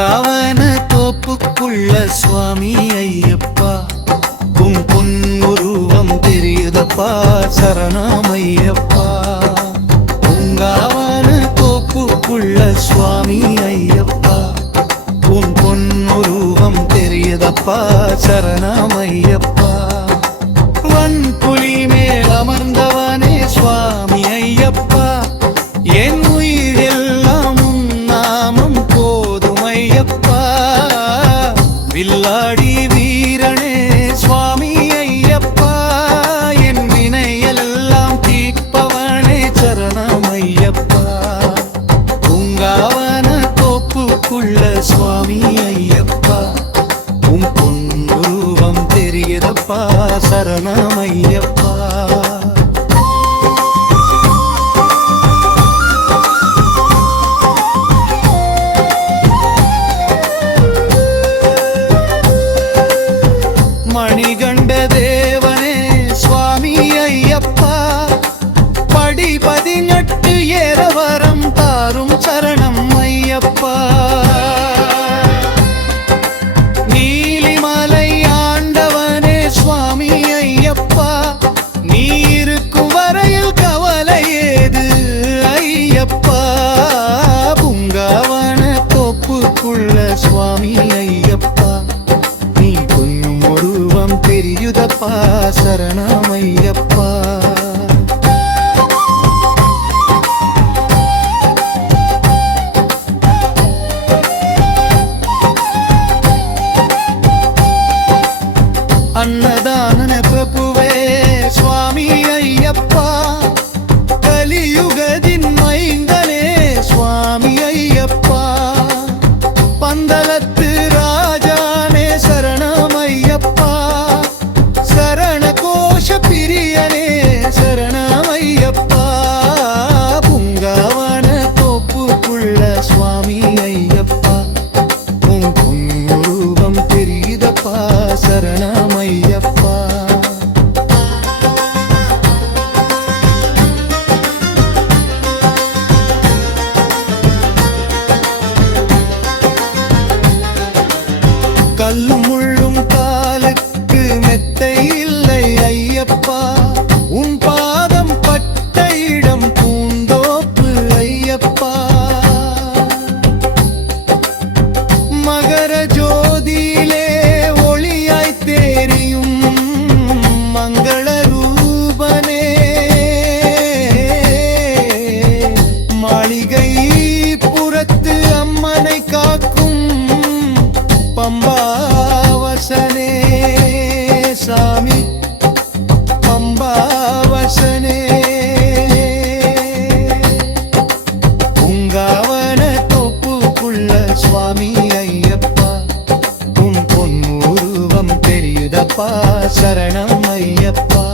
பூங்காவன தோப்புக்குள்ள சுவாமி ஐயப்பா, உன் பொன்னுருவம் தெரியுதப்பா சரணம் ஐயப்பா. பூங்காவன தோப்புக்குள்ள சுவாமி ஐயப்பா, உன் பொன்னுருவம் தெரியுதப்பா சரணம் ஐயப்பா. வன்புலி மேல் அமர்ந்தவனே சுவாமி ஐயப்பா, என் உயிரெல்லாம் உன் நாமம் போதும் ஐயப்பா. வில்லாடி வீரனே சுவாமி ஐயப்பா, என் வினையெல்லாம் தீர்ப்பவனே சரணம் ஐயப்பா. பூங்காவன தோப்புக்குள்ள சுவாமி ஐயப்பா, உன் பொன்னுருவம் தெரியுதப்பா சரணம் ஐயப்பா. மணிகண்ட தேவனே சுவாமி ஐயப்பா, படி 18 ஏறவரம் தாரும் சரணம் ஐயப்பா. நீலிமலை ஆண்டவனே சுவாமி ஐயப்பா, நீ இருக்கும் வரையில் கவலை ஏது ஐயப்பா. பூங்காவன தோப்புக்குள்ள சுவாமி ஐயப்பா, நீ பொன்னும் உருவம் தெரியுதப்பா சரணம் ஐயப்பா. அன்னதான பிரபுவே சுவாமி ஐயப்பா, கலியுகதின் மைந்தனே சுவாமி ஐயப்பா. பந்தலத்து ராஜானே சரணம் ஐயப்பா, சரண கோஷ பிரியனே சரணம் ஐயப்பா. பூங்காவன தோப்புக்குள்ள சுவாமி ஐயப்பா, உன் பொன்னுருவம் தெரியுதப்பா சரணம் ஐயப்பா. கல்லும் முள்ளும் காலுக்கு மெத்தை இல்லை ஐயப்பா, உன் பாதம் பட்ட இடம் பூந்தோப்பு ஐயப்பா. மகர ஜோதியிலே ஒளியாய் தெரியும் மங்கள ரூபனே, மாளிகை புறத்து அம்மனை காக்கும் பம்பாவசனே சாமி பம்பாவசனே. பூங்காவன தோப்புக்குள்ள சுவாமி ஐயப்பா, உன் பொன்னுருவம் தெரியுதப்பா சரணம் ஐயப்பா.